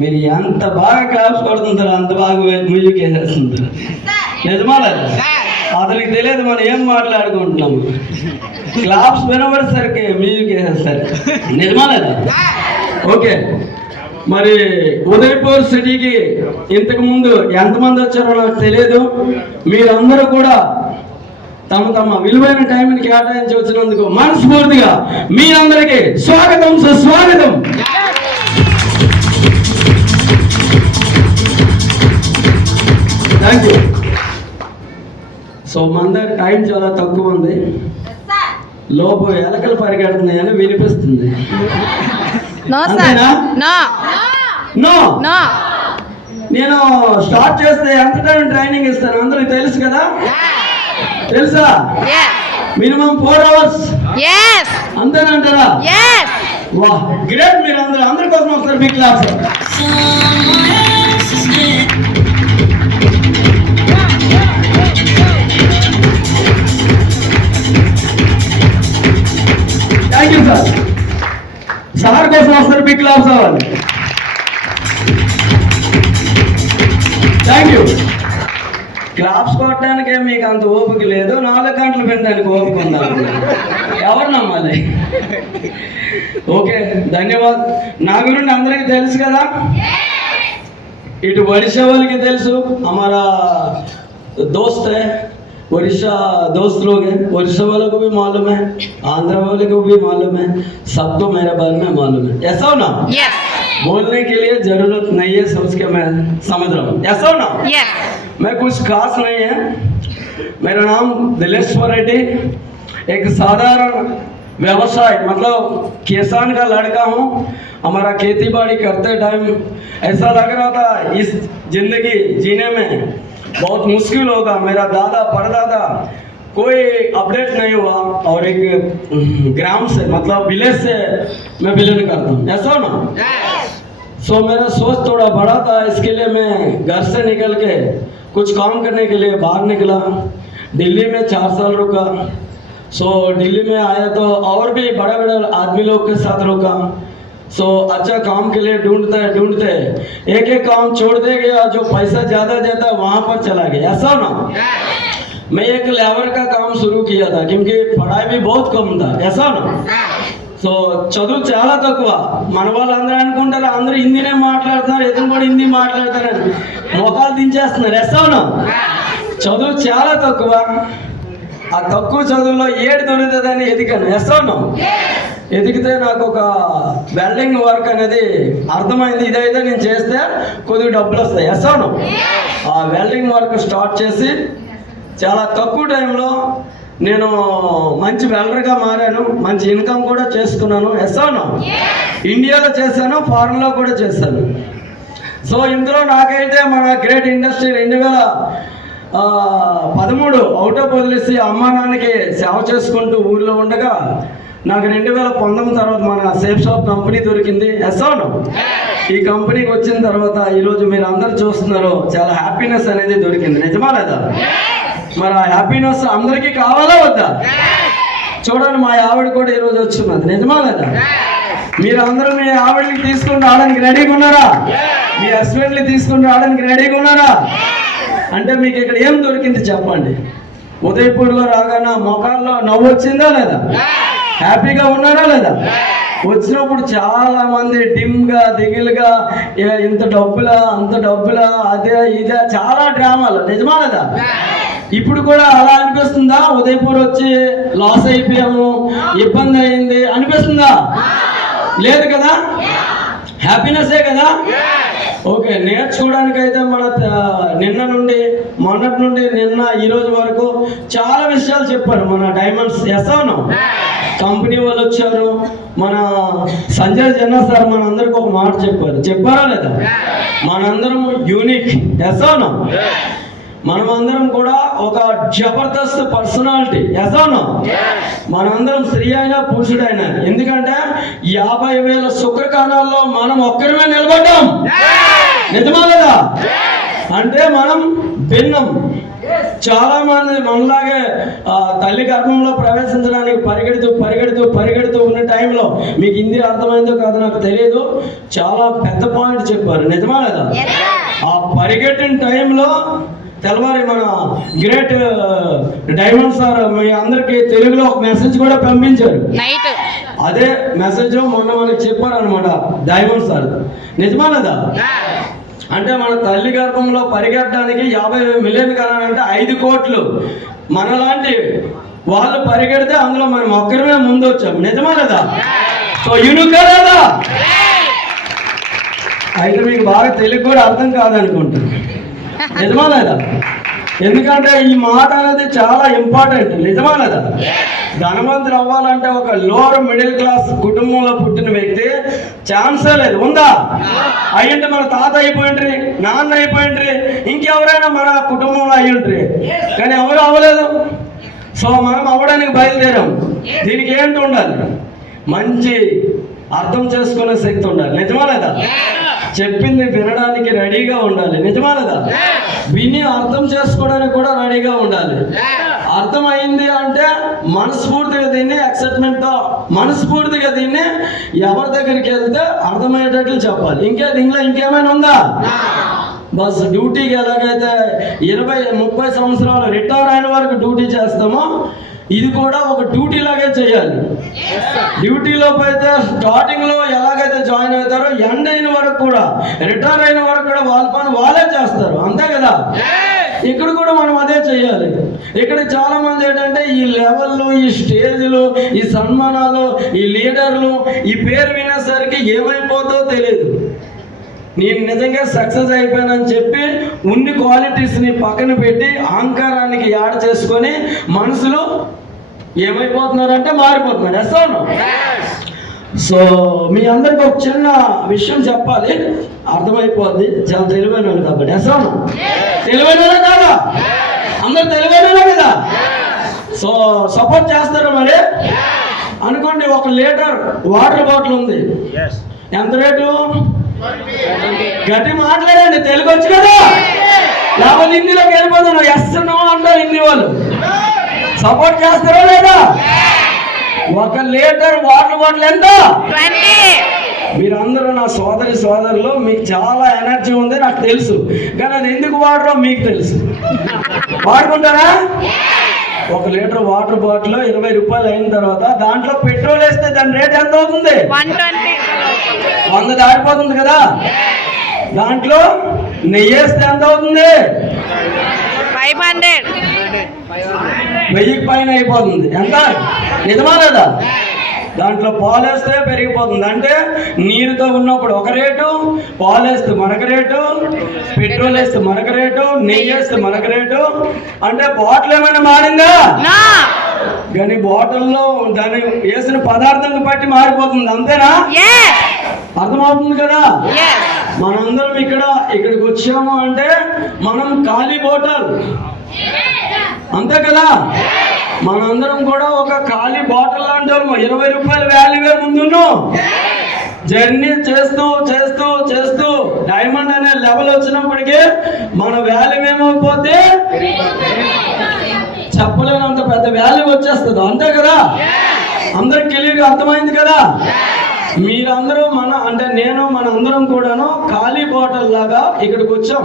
మీరు ఎంత బాగా క్లాప్స్ కొడుతుంటారో అంత బాగా మ్యూజిక్ వేసేస్తుంటారు. నిజమా లేదు? అతనికి తెలియదు మనం ఏం మాట్లాడుకుంటున్నాము. క్లాప్స్ వినబడేసరికి మ్యూజిక్ వేసేస్తారు. నిజమా లేదా? ఓకే, మరి ఉదయపూర్ సిటీకి ఇంతకు ముందు ఎంతమంది వచ్చారో నాకు తెలియదు. మీరందరూ కూడా తమ తమ విలువైన టైంని కేటాయించి వచ్చినందుకు మనస్ఫూర్తిగా మీ అందరికీ స్వాగతం, సుస్వాగతం. Thank you. సో మన దగ్గర టైం చాలా తక్కువ ఉంది. లోపల ఎలకలు పరిగెడుతున్నాయి అని వినిపిస్తుంది. నేను స్టార్ట్ చేస్తే ఎంత టైం ట్రైనింగ్ ఇస్తాను అందరికి తెలుసు కదా? తెలుసా? మినిమం 4 hours అంతేనంటారా? వా గ్రేట్. మీరు అందరి కోసం వస్తారు. Big class. Thank you sir. Sir కోసం వస్తారు. బిగ్ క్లాస్ అవ్వాలి. Thank you. క్లాప్స్ కొట్టడానికే మీకు అంత ఓపిక లేదు, 4 గంటలు పెట్టడానికి ఓపిక ఉందా? ఎవరు నమ్మాలి? ఓకే, ధన్యవాద్. నా గురించి అందరికీ తెలుసు కదా? ఇటు ఒడిశా వాళ్ళకి తెలుసు, हमारा दोस्त है ओडिशा, दोस्त लोग हैं. ओडिशा वालों को भी मालूम है, आंध्रा वाले को भी मालूम है, सबको मेरे बारे में मालूम है. ऐसा हो ना? बोलने के लिए जरूरत नहीं है, सोच के मैं समझ रहा हूँ. ऐसा हो ना? मैं कुछ खास नहीं है. मेरा नाम दिलेश्वर रेड्डी. एक साधारण व्यवसाय मतलब किसान का लड़का हूँ. हमारा खेती बाड़ी करते टाइम ऐसा लग रहा था इस जिंदगी जीने में बहुत मुश्किल होगा. मेरा दादा परदादा कोई अपडेट नहीं हुआ और एक ग्राम से मतलब विलेज से मैं बिलोंग करता हूँ. ऐसा हो ना? सो मेरा सोच थोड़ा बड़ा था, इसके लिए मैं घर से निकल के कुछ काम करने के लिए बाहर निकला. दिल्ली में 4 साल रुका. सो दिल्ली में आया तो और भी बड़े बड़े आदमी लोग के साथ रुका. सो अच्छा काम के लिए ढूंढते एक काम छोड़ते गया. जो पैसा ज़्यादा देता वहाँ पर चला गया. ऐसा ना? मैं एक लेबर का काम शुरू किया था क्योंकि पढ़ाई भी बहुत कम था. ऐसा ना? సో చదువు చాలా తక్కువ. మన వాళ్ళందరూ అనుకుంటారు అందరూ హిందీనే మాట్లాడుతున్నారు, ఎదురు కూడా హిందీ మాట్లాడతారని మొఖాలు దించేస్తున్నారు. ఎస్సవును? చదువు చాలా తక్కువ. ఆ తక్కువ చదువులో ఏడు దొరుకుతుందని ఎదిగాను. ఎస్సవును? ఎదిగితే నాకు ఒక వెల్డింగ్ వర్క్ అనేది అర్థమైంది. ఇదైతే నేను చేస్తే కొద్దిగా డబ్బులు వస్తాయి. ఎస్సవును? ఆ వెల్డింగ్ వర్క్ స్టార్ట్ చేసి చాలా తక్కువ టైంలో నేను మంచి వెల్డర్గా మారాను. మంచి ఇన్కమ్ కూడా చేసుకున్నాను. ఎస్సాను? ఇండియాలో చేశాను, ఫారెన్లో కూడా చేశాను. సో ఇందులో నాకైతే మన గ్రేట్ ఇండస్ట్రీ 2013 అవుట్ ఆఫ్ వదిలేసి అమ్మా నాన్నకి సేవ చేసుకుంటూ ఊళ్ళో ఉండగా నాకు 2019 తర్వాత మన సేఫ్ షాప్ కంపెనీ దొరికింది. ఎస్సాను? ఈ కంపెనీకి వచ్చిన తర్వాత ఈరోజు మీరు అందరు చూస్తున్నారు, చాలా హ్యాపీనెస్ అనేది దొరికింది. నిజమా లేదా? మరి ఆ హ్యాపీనెస్ అందరికీ కావాలా వద్దా? చూడండి, మా ఆవిడ కూడా ఈరోజు వచ్చిన్నది. నిజమా లేదా? మీరు అందరూ మీ ఆవిడని తీసుకుని రావడానికి రెడీగా ఉన్నారా? మీ హస్బెండ్ని తీసుకుని రావడానికి రెడీగా ఉన్నారా? అంటే మీకు ఇక్కడ ఏం దొరికింది చెప్పండి. ఉదయపూర్లో రాగానే మొఖాల్లో నవ్వు వచ్చిందా లేదా? హ్యాపీగా ఉన్నారా లేదా? వచ్చినప్పుడు చాలా మంది డిమ్గా దిగులుగా ఇంత డబ్బులా అంత డబ్బులా అదే ఇదే చాలా డ్రామాలు. నిజమా లేదా? ఇప్పుడు కూడా అలా అనిపిస్తుందా? ఉదయపూర్ వచ్చి లాస్ అయిపోయాము, ఇబ్బంది అయింది అనిపిస్తుందా? లేదు కదా? హ్యాపీనెస్సే కదా? ఓకే, నేర్చుకోవడానికి అయితే మన మొన్నటి నుండి నిన్న ఈరోజు వరకు చాలా విషయాలు చెప్పారు మన డైమండ్స్. ఎస్సాను? కంపెనీ వాళ్ళు వచ్చారు. మన సంజయ్ జన్నా సార్ మన అందరికి ఒక మాట చెప్పారా లేదా? మనందరం యూనిక్. ఎస్సాను? మనమందరం కూడా ఒక జబర్దస్త్ పర్సనాలిటీ. ఎస్సాను? మనందరం స్త్రీ అయినా పురుషుడైనా. ఎందుకంటే 50,000 శుక్రకణాల్లో మనం ఒక్కరిమే నిలబడ్డాం. నిజమా లేదా? అంటే మనం భిన్నం. చాలా మంది మనలాగే తల్లి గర్భంలో ప్రవేశించడానికి పరిగెడుతూ ఉన్న టైంలో మీకు హిందీ అర్థమైందో కాదో నాకు తెలియదు, చాలా పెద్ద పాయింట్ చెప్పారు, నిజమా లేదా? ఆ పరిగెట్టిన టైంలో తెల్లవారి మన గ్రేట్ డైమండ్ సార్ మీ అందరికి తెలుగులో ఒక మెసేజ్ కూడా పంపించారు. అదే మెసేజ్ మొన్న మనకి చెప్పారు అనమాట డైమండ్ సార్, నిజమా లేదా? అంటే మన తల్లి గర్భంలో పరిగెట్టడానికి 50 మిలియన్ కనాలంటే 5 కోట్లు మనలాంటి వాళ్ళు పరిగెడితే అందులో మనం ఒక్కరిమే ముందు వచ్చాం, నిజమా లేదా? సో యూనికా లేదా? అయితే మీకు బాగా తెలుగు కూడా అర్థం కాదనుకుంటా, నిజమా లేదా? ఎందుకంటే ఈ మాట అనేది చాలా ఇంపార్టెంట్, నిజమా లేదా? ధనవంతులు అవ్వాలంటే ఒక లోవర్ మిడిల్ క్లాస్ కుటుంబంలో పుట్టిన వ్యక్తి ఛాన్సే లేదు. ఉందా? అయ్యంటే మన తాత అయిపోయిండ్రి, నాన్న అయిపోయిండ్రి, ఇంకెవరైనా మన కుటుంబంలో అయ్యుండ్రి, కానీ ఎవరు అవ్వలేదు. సో మనం అవ్వడానికి బయలుదేరాం. దీనికి ఏంటి ఉండాలి? మంచి అర్థం చేసుకునే శక్తి ఉండాలి, నిజమా లేదా? చెప్పింది వినడానికి రెడీగా ఉండాలి, నిజమా లేదా? విని అర్థం చేసుకోవడానికి కూడా రెడీగా ఉండాలి. అర్థమైంది అంటే మనస్ఫూర్తిగా దీన్ని ఎక్సైట్మెంట్తో మనస్ఫూర్తిగా దీన్ని ఎవరి దగ్గరికి వెళ్తే అర్థమయ్యేటట్లు చెప్పాలి. దీనిలో ఇంకేమైనా ఉందా? బస్ డ్యూటీకి ఎలాగైతే 20-30 సంవత్సరాలు రిటైర్ అయిన వరకు డ్యూటీ చేస్తామో ఇది కూడా ఒక డ్యూటీ లాగే చేయాలి. డ్యూటీలోపు అయితే స్టార్టింగ్లో ఎలాగైతే జాయిన్ అవుతారో ఎండ్ అయిన వరకు కూడా, రిటైర్ అయిన వరకు కూడా వాళ్ళ పని వాళ్ళే చేస్తారు, అంతే కదా? ఇక్కడ కూడా మనం అదే చేయాలి. ఇక్కడ చాలా మంది ఏంటంటే ఈ లెవెల్లు, ఈ స్టేజ్లు, ఈ సన్మానాలు, ఈ లీడర్లు, ఈ పేరు వినేసరికి ఏమైపోతుందో తెలియదు. నేను నిజంగా సక్సెస్ అయిపోయానని చెప్పి ఉన్ని క్వాలిటీస్ని పక్కన పెట్టి అహంకారానికి యాడ్ చేసుకొని మనసులో ఏమైపోతున్నారంటే మారిపోతున్నారు. ఎస్సాను. సో మీ అందరికి ఒక చిన్న విషయం చెప్పాలి, అర్థమైపోద్ది, చాలా తెలివైన కాబట్టి. ఎస్సాను, తెలివైన కాదా? అందరు తెలివైన కదా? సో సపోర్ట్ చేస్తారు మరి అనుకోండి. 1 లీటర్ వాటర్ బాటిల్ ఉంది, ఎంత రేటు? గట్టి మాట్లాడండి, తెలుగు వచ్చు కదా? లేకపోతే హిందీలోకి వెళ్ళిపోతున్నా ఎస్సనో అంటారు హిందీ వాళ్ళు. సపోర్ట్ చేస్తారా లేదా? 1 లీటర్ వాటర్ బాటిల్ ఎంత? మీరందరూ నా సోదరులు, మీకు చాలా ఎనర్జీ ఉంది నాకు తెలుసు, కానీ అది ఎందుకు వాడరో మీకు తెలుసు. వాడుకుంటారా? 1 లీటర్ వాటర్ బాటిల్ 20 రూపాయలు అయిన తర్వాత దాంట్లో పెట్రోల్ వేస్తే దాని రేట్ ఎంత అవుతుంది? 100 దాటిపోతుంది కదా? దాంట్లో నెయ్యి వేస్తే ఎంత అవుతుంది? 1000 పైన అయిపోతుంది. ఎంత? నిజమా లేదా? దాంట్లో పాలు వేస్తే పెరిగిపోతుంది. అంటే నీరుతో ఉన్నప్పుడు ఒక రేటు, పాలు వేస్తే మరొక రేటు, పెట్రోల్ వేస్తే మరొక రేటు, నెయ్యి వేస్తే మరొక రేటు. అంటే బాటిల్ ఏమైనా మారిందా? కానీ బాటిల్లో దాన్ని వేసిన పదార్థాన్ని బట్టి మారిపోతుంది, అంతేనా? అర్థమవుతుంది కదా? మనందరం ఇక్కడికి వచ్చాము అంటే మనం ఖాళీ బాటిల్, అంతే కదా? మనందరం కూడా ఒక ఖాళీ బాటిల్ లాంటి 20 రూపాయల వాల్యూవే ముందును జర్నీ చేస్తూ డైమండ్ అనే లెవెల్ వచ్చినప్పటికీ మన వాల్యూ ఏమైపోతే చెప్పలేనంత పెద్ద వాల్యూ వచ్చేస్తుంది, అంతే కదా? అందరికి క్లియర్గా అర్థమైంది కదా? మీరందరూ మనందరం కూడాను ఖాళీ బాటిల్ లాగా ఇక్కడికి వచ్చాం.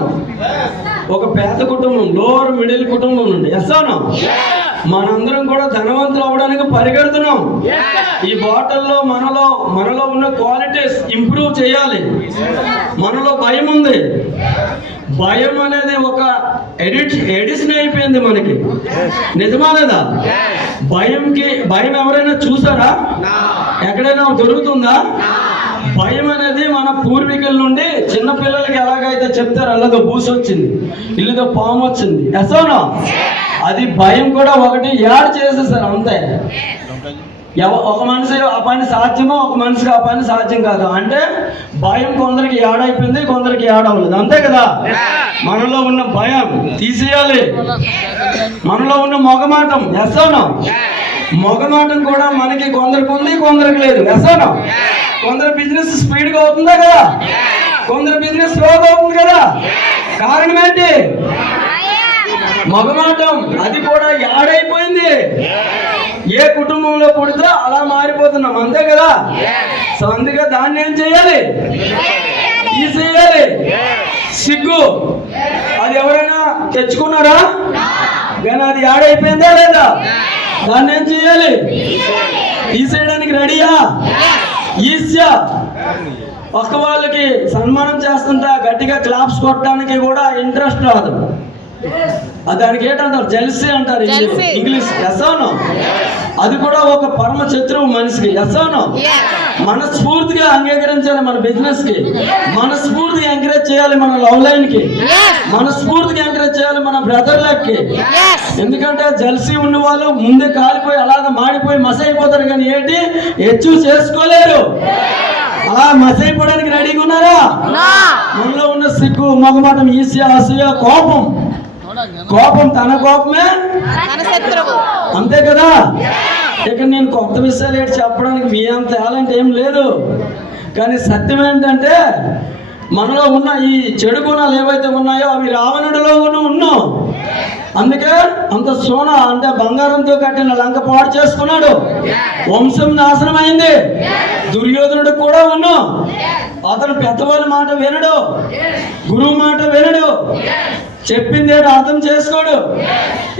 ఒక పేద కుటుంబం, లోవర్ మిడిల్ కుటుంబం నుండి. ఎస్సాను, మనందరం కూడా ధనవంతులు అవ్వడానికి పరిగెడుతున్నాం. ఈ బాటిల్లో మనలో ఉన్న క్వాలిటీస్ ఇంప్రూవ్ చేయాలి. మనలో భయం ఉంది. భయం అనేది ఒక ఎడిషన్ అయిపోయింది మనకి, నిజమా లేదా? భయం ఎవరైనా చూసారా? ఎక్కడైనా దొరుకుతుందా? భయం అనేది మన పూర్వీకుల నుండి చిన్నపిల్లలకి ఎలాగైతే చెప్తారు, అల్లదో బూసి వచ్చింది, ఇల్లుతో పాము వచ్చింది, ఎసోనా? అది భయం కూడా ఒకటి యాడ్ చేసేసారు, అంతే. ఒక మనిషి ఆ పని సాధ్యమో, ఒక మనిషికి ఆ పని సాధ్యం కాదు. అంటే భయం కొందరికి యాడ్ అయిపోయింది, కొందరికి యాడ్ అవ్వలేదు, అంతే కదా? మనలో ఉన్న భయం తీసేయాలి. మనలో ఉన్న మొగమాటం, ఎస్సోనా? మొగమాటం కూడా మనకి కొందరికి ఉంది, కొందరికి లేదు, ఎస్సోనా? కొందరు బిజినెస్ స్పీడ్గా అవుతుందా కదా? కొందరు బిజినెస్ స్లోగా అవుతుంది కదా? కారణం ఏంటి? మొగమాటం అది కూడా యాడైపోయింది. ఏ కుటుంబంలో పుడితే అలా మారిపోతున్నాం, అంతే కదా. సో అందుకే దాన్ని ఏం చేయాలి? తీసేయాలి. సిగ్గు అది ఎవరైనా తెచ్చుకున్నారా? కానీ అది యాడైపోయిందా లేదా? దాన్ని ఏం చేయాలి? తీసేయడానికి రెడీయా? ఈస్యా పక్క వాళ్ళకి సన్మానం చేస్తుంటా గట్టిగా క్లాప్స్ కొట్టడానికి కూడా ఇంట్రెస్ట్ రాదు. దానికి ఏంటంటారు? జెల్సీ అంటారు ఇంగ్లీష్. ఎస్ అవును. అది కూడా ఒక పరమ శత్రువు మనిషికి. ఎస్ అవును. మనస్ఫూర్తిగా అంగీకరించాలి మన బిజినెస్ కి, మనస్ఫూర్తిగా ఎంకరేజ్ చేయాలి మన లవ్ లైన్ కి, మనస్ఫూర్తిగా ఎంకరేజ్ చేయాలి మన బ్రదర్లకి. ఎందుకంటే జెల్సీ ఉన్న వాళ్ళు ముందే కాలిపోయి అలాగ మాడిపోయి మసైపోతారు, కానీ ఏంటి హెచ్చు చేసుకోలేరు. అలా మసైపోవడానికి రెడీగా ఉన్నారా? మనలో ఉన్న సిగ్గు, మొగమాటం, ఈర్ష్య, అసూయ, కోపం తన కోపమే అంతే కదా. ఇక నేను కొత్త విషయాలు ఏంటి చెప్పడానికి మీ అంత టాలెంట్ ఏం లేదు. కానీ సత్యం ఏంటంటే మనలో ఉన్న ఈ చెడు గుణాలు ఏవైతే ఉన్నాయో అవి రావణుడిలో కూడా ఉన్నాం. అందుకే అంత సోన అంటే బంగారంతో కట్టిన లంక పాడు చేసుకున్నాడు, వంశం నాశనం అయింది. దుర్యోధనుడు కూడా ఉన్నాం. అతను పెద్దవాళ్ళ మాట వినడు, గురువు మాట వినడు, చెప్పింది ఏంటో అర్థం చేసుకోడు.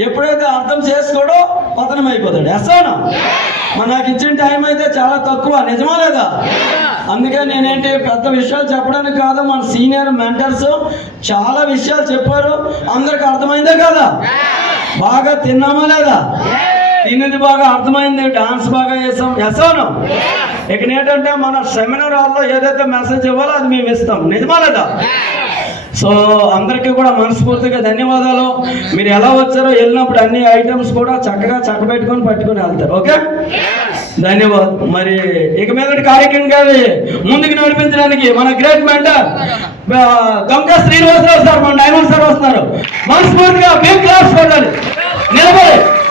ఎప్పుడైతే అర్థం చేసుకోడో పతనం అయిపోతాడు. అసలు నాకు ఇచ్చిన టైం అయితే చాలా తక్కువ, నిజమా లేదా? అందుకే నేనేంటి పెద్ద విషయాలు చెప్పడానికి కాదు, మన సీనియర్ మెంటర్స్ చాలా విషయాలు చెప్పారు. అందరికి అర్థమైందే కదా? బాగా తిన్నామా లేదా? తిన్నది బాగా అర్థమైంది, డాన్స్ బాగా చేసాం. ఎసాను ఇక ఏంటంటే మన సెమినార్ హాల్లో ఏదైతే మెసేజ్ ఇవ్వాలో అది మేము ఇస్తాం, నిజమా లేదా? సో అందరికీ కూడా మనస్ఫూర్తిగా ధన్యవాదాలు. మీరు ఎలా వచ్చారో వెళ్ళినప్పుడు అన్ని ఐటమ్స్ కూడా చక్కగా చక్కబెట్టుకొని పట్టుకొని వెళ్తారు. ఓకే, ధన్యవాదాలు. మరి ఇక మీద కార్యక్రమం ముందుకు నడిపించడానికి మన గ్రేట్ మెంటర్ గంకా శ్రీనివాసరావు సార్, మన డైమండ్ సార్ వస్తున్నారు.